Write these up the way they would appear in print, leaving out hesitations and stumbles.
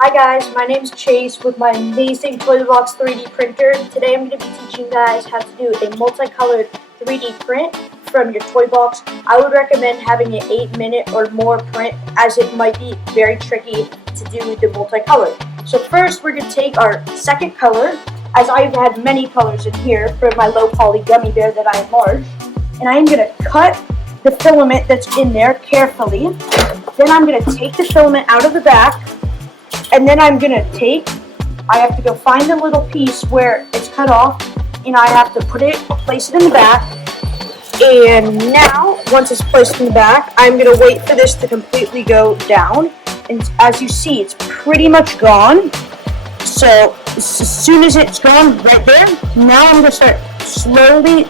Hi guys, my name is Chase with my amazing Toybox 3D printer. Today I'm going to be teaching you guys how to do a multicolored 3D print from your Toybox. I would recommend having an 8-minute or more print as it might be very tricky to do the multicolored. So first we're going to take our second color, as I've had many colors in here for my low poly gummy bear that I enlarged. And I am going to cut the filament that's in there carefully. Then I'm going to take the filament out of the back. And then I'm going to I have to go find the little piece where it's cut off, and I have to place it in the back. And now, once it's placed in the back, I'm going to wait for this to completely go down. And as you see, it's pretty much gone. So, as soon as it's gone right there, now I'm going to start slowly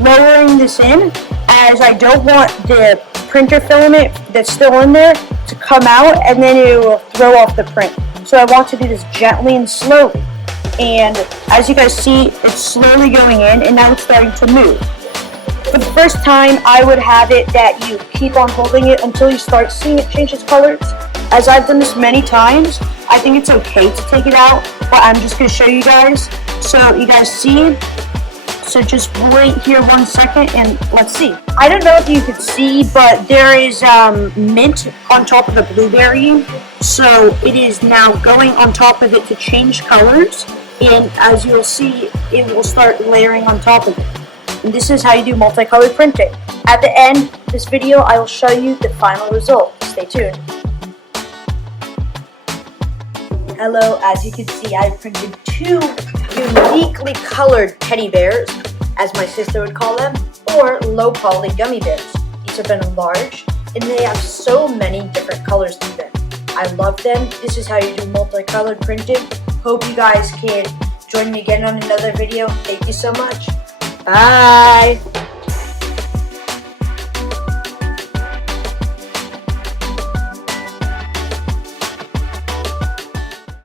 lowering this in, as I don't want the printer filament that's still in there to come out, and then it will throw off the print. So I want to do this gently and slowly. And as you guys see, it's slowly going in, and now it's starting to move. For the first time, I would have it that you keep on holding it until you start seeing it change its colors. As I've done this many times, I think it's okay to take it out, but I'm just going to show you guys so you guys see. So just wait here 1 second and let's see. I don't know if you could see, but there is mint on top of the blueberry. So it is now going on top of it to change colors. And as you'll see, it will start layering on top of it. And this is how you do multicolored printing. At the end of this video, I will show you the final result. Stay tuned. Hello, as you can see, I printed 2 uniquely colored teddy bears, as my sister would call them, or low poly gummy bears. These have been enlarged, and they have so many different colors to them. I love them. This is how you do multicolored printing. Hope you guys can join me again on another video. Thank you so much. Bye!